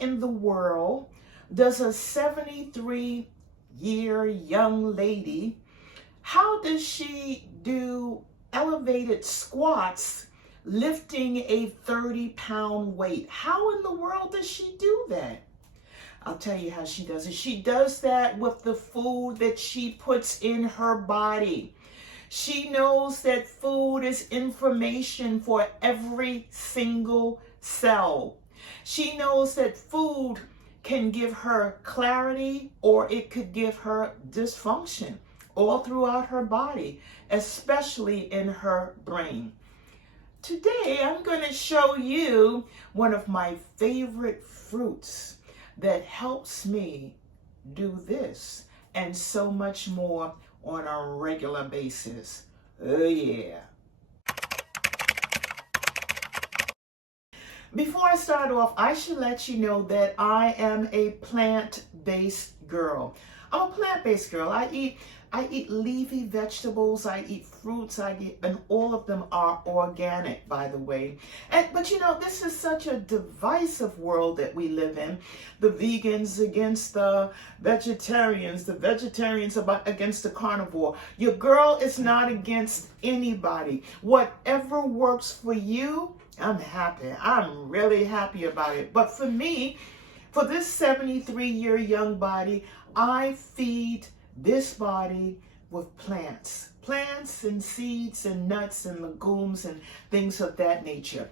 in the world does a 73-year young lady, how does she do elevated squats lifting a 30-pound weight? How in the world does she do that? I'll tell you how she does it. She does that with the food that she puts in her body. She knows that food is information for every single cell. She knows that food can give her clarity or it could give her dysfunction all throughout her body, especially in her brain. Today, I'm going to show you one of my favorite fruits that helps me do this and so much more on a regular basis. Oh yeah. Before I start off, I should let you know that I am a plant-based girl. I'm a plant-based girl. I eat leafy vegetables, I eat fruits, and all of them are organic, by the way. But you know, this is such a divisive world that we live in. The vegans against the vegetarians against the carnivore. Your girl is not against anybody. Whatever works for you, I'm happy. I'm really happy about it. But for me, for this 73-year young body, I feed this body with plants and seeds and nuts and legumes and things of that nature.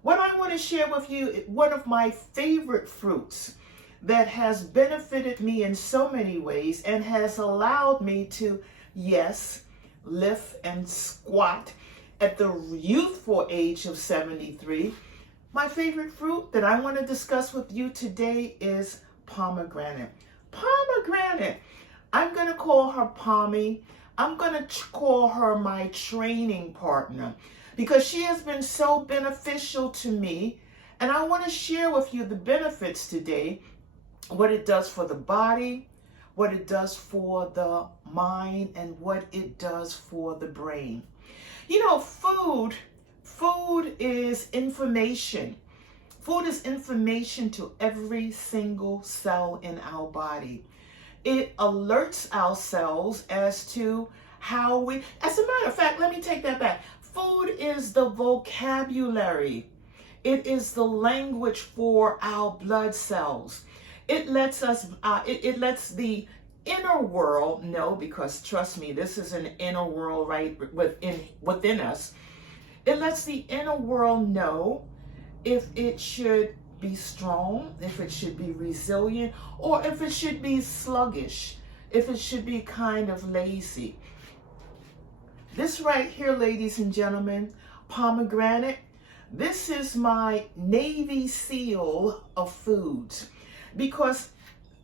What I want to share with you, one of my favorite fruits that has benefited me in so many ways and has allowed me to, yes, lift and squat at the youthful age of 73. My favorite fruit that I want to discuss with you today is pomegranate. Pomegranate. I'm going to call her Pommy. I'm going to call her my training partner because she has been so beneficial to me. And I want to share with you the benefits today, what it does for the body, what it does for the mind, and what it does for the brain. You know, food is information. Food is information to every single cell in our body. It alerts our cells as to how we, as a matter of fact, let me take that back. Food is the vocabulary. It is the language for our blood cells. It lets us, it lets the inner world know, because trust me, this is an inner world right within us. It lets the inner world know if it should be strong, if it should be resilient, or if it should be sluggish, if it should be kind of lazy. This right here, ladies and gentlemen, pomegranate, this is my Navy SEAL of foods, because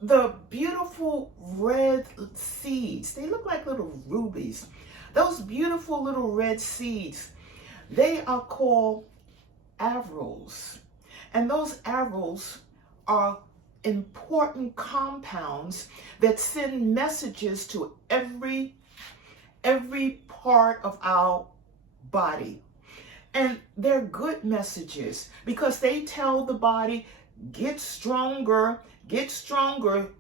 the beautiful red seeds, they look like little rubies. Those beautiful little red seeds, they are called arils. And those arils are important compounds that send messages to every part of our body. And they're good messages because they tell the body, get stronger,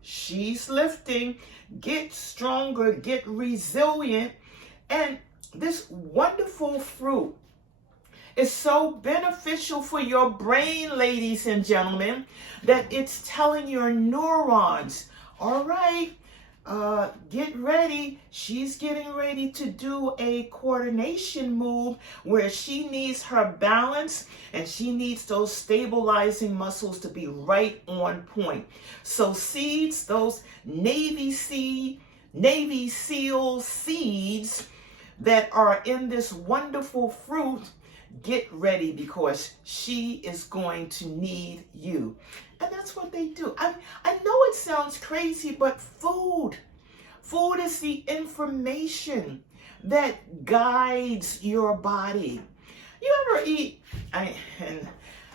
she's lifting, get stronger, get resilient. And this wonderful fruit is so beneficial for your brain, ladies and gentlemen, that it's telling your neurons, all right, get ready. She's getting ready to do a coordination move where she needs her balance and she needs those stabilizing muscles to be right on point. So seeds, those Navy SEAL seeds that are in this wonderful fruit, get ready because she is going to need you. And that's what they do. I know it sounds crazy, but food is the information that guides your body. You ever eat, and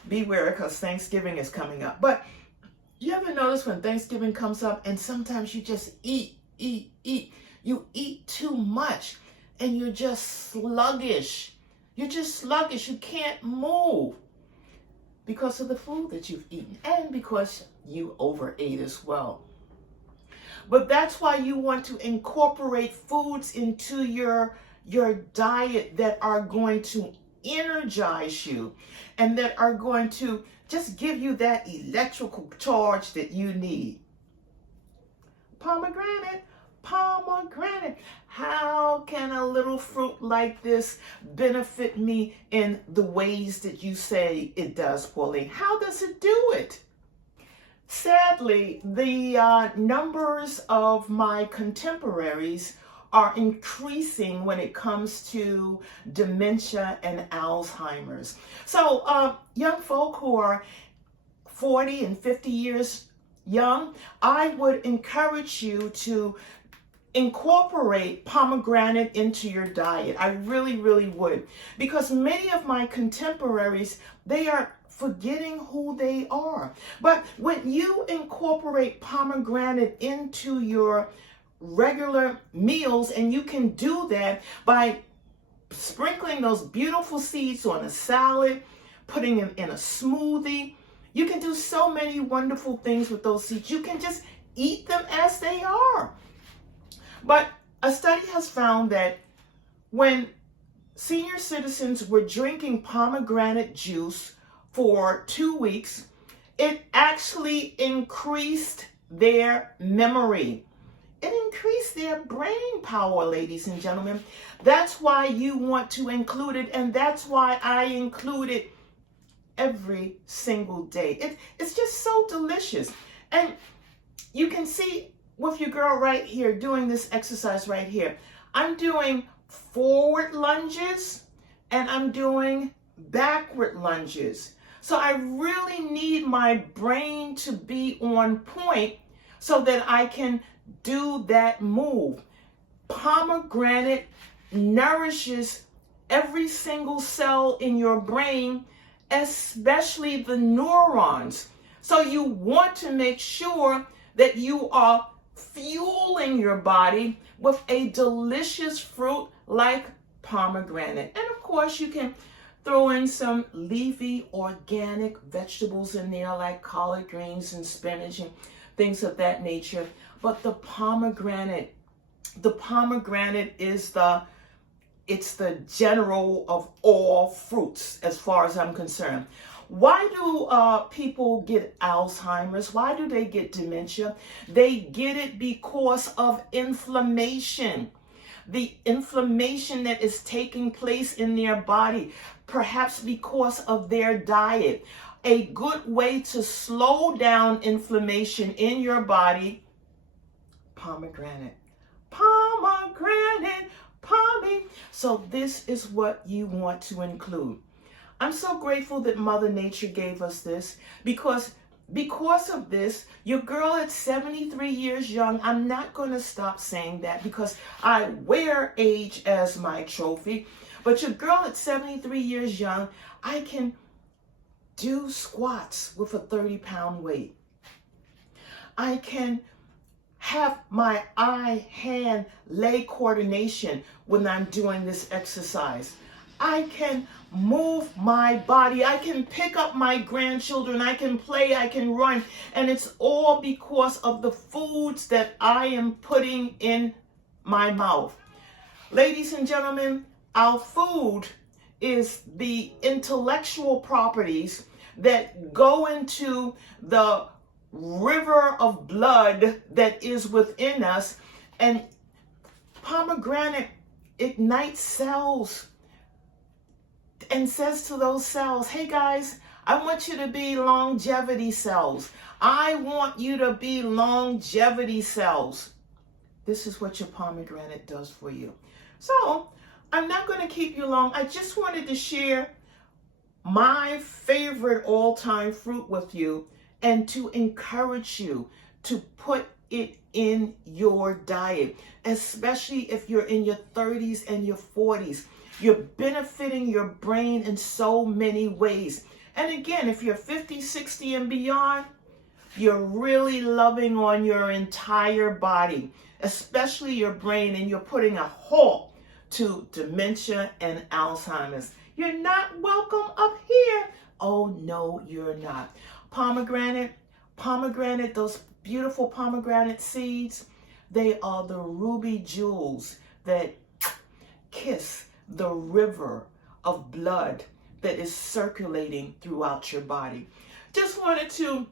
beware because Thanksgiving is coming up, but you ever notice when Thanksgiving comes up and sometimes you just eat. You eat too much and you're just sluggish. You're just sluggish. You can't move. because of the food that you've eaten and because you overate as well. But that's why you want to incorporate foods into your diet that are going to energize you and that are going to just give you that electrical charge that you need. Pomegranate, pomegranate. How can a little fruit like this benefit me in the ways that you say it does, Pauline? How does it do it? Sadly, the numbers of my contemporaries are increasing when it comes to dementia and Alzheimer's. So young folk who are 40 and 50 years young, I would encourage you to incorporate pomegranate into your diet. I really, really would. Because many of my contemporaries, they are forgetting who they are. But when you incorporate pomegranate into your regular meals, and you can do that by sprinkling those beautiful seeds on a salad, putting them in a smoothie. You can do so many wonderful things with those seeds. You can just eat them as they are. But a study has found that when senior citizens were drinking pomegranate juice for 2 weeks, it actually increased their memory. It increased their brain power, ladies and gentlemen. That's why you want to include it, and that's why I include it every single day. It's just so delicious. And you can see with your girl right here doing this exercise right here. I'm doing forward lunges and I'm doing backward lunges. So I really need my brain to be on point so that I can do that move. Pomegranate nourishes every single cell in your brain, especially the neurons. So you want to make sure that you are fueling your body with a delicious fruit like pomegranate. And of course, you can throw in some leafy organic vegetables in there like collard greens and spinach and things of that nature. But the pomegranate is it's the general of all fruits as far as I'm concerned. Why do people get Alzheimer's? Why do they get dementia? They get it because of inflammation. The inflammation that is taking place in their body, perhaps because of their diet. A good way to slow down inflammation in your body, pomegranate. Pomegranate, pomegranate. So this is what you want to include. I'm so grateful that Mother Nature gave us this because of this, your girl at 73 years young, I'm not going to stop saying that because I wear age as my trophy, but your girl at 73 years young, I can do squats with a 30-pound weight. I can have my eye-hand leg coordination when I'm doing this exercise. I can move my body. I can pick up my grandchildren. I can play. I can run. And it's all because of the foods that I am putting in my mouth. Ladies and gentlemen, our food is the intellectual properties that go into the river of blood that is within us. And pomegranate ignites cells and says to those cells, hey guys, I want you to be longevity cells. I want you to be longevity cells. This is what your pomegranate does for you. So I'm not going to keep you long. I just wanted to share my favorite all-time fruit with you and to encourage you to put it in your diet, especially if you're in your 30s and your 40s. You're benefiting your brain in so many ways. And again, if you're 50, 60 and beyond, you're really loving on your entire body, especially your brain, and you're putting a halt to dementia and Alzheimer's. You're not welcome up here. Oh, no, you're not. Pomegranate, those beautiful pomegranate seeds, they are the ruby jewels that kiss the river of blood that is circulating throughout your body. Just wanted to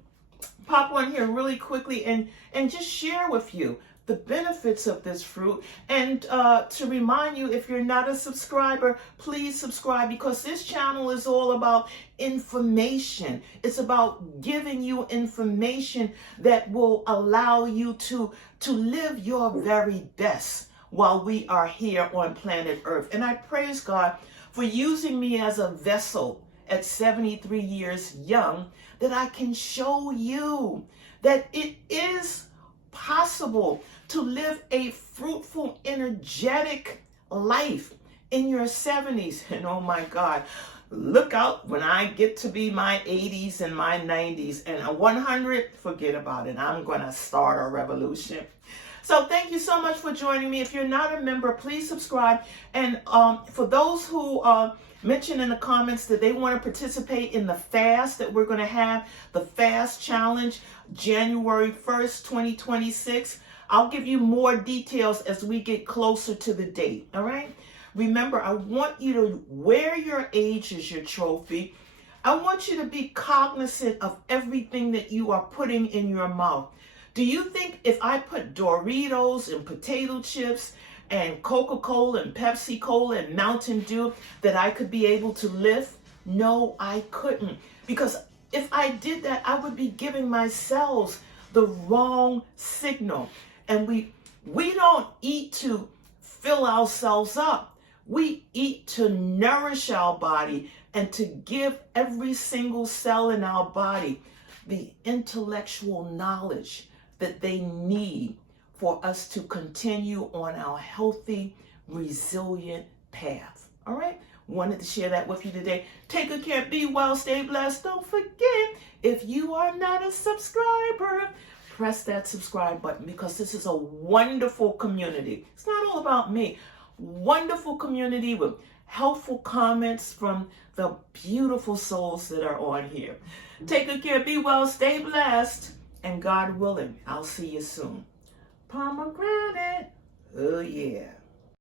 pop on here really quickly and just share with you the benefits of this fruit, and to remind you, if you're not a subscriber, please subscribe, because this channel is all about information. It's about giving you information that will allow you to live your very best while we are here on planet Earth. And I praise God for using me as a vessel at 73 years young, that I can show you that it is possible to live a fruitful, energetic life in your 70s. And oh my God, look out when I get to be my 80s and my 90s and 100, forget about it. I'm going to start a revolution. So thank you so much for joining me. If you're not a member, please subscribe. And for those who mentioned in the comments that they want to participate in the fast that we're going to have, the fast challenge, January 1st, 2026, I'll give you more details as we get closer to the date. All right. Remember, I want you to wear your age as your trophy. I want you to be cognizant of everything that you are putting in your mouth. Do you think if I put Doritos and potato chips and Coca-Cola and Pepsi-Cola and Mountain Dew that I could be able to live? No, I couldn't. Because if I did that, I would be giving my cells the wrong signal. And we don't eat to fill ourselves up. We eat to nourish our body and to give every single cell in our body the intellectual knowledge that they need for us to continue on our healthy, resilient path. All right? Wanted to share that with you today. Take good care, be well, stay blessed. Don't forget, if you are not a subscriber, press that subscribe button, because this is a wonderful community. It's not all about me. Wonderful community with helpful comments from the beautiful souls that are on here. Take good care, be well, stay blessed, and God willing, I'll see you soon. Pomegranate, oh yeah.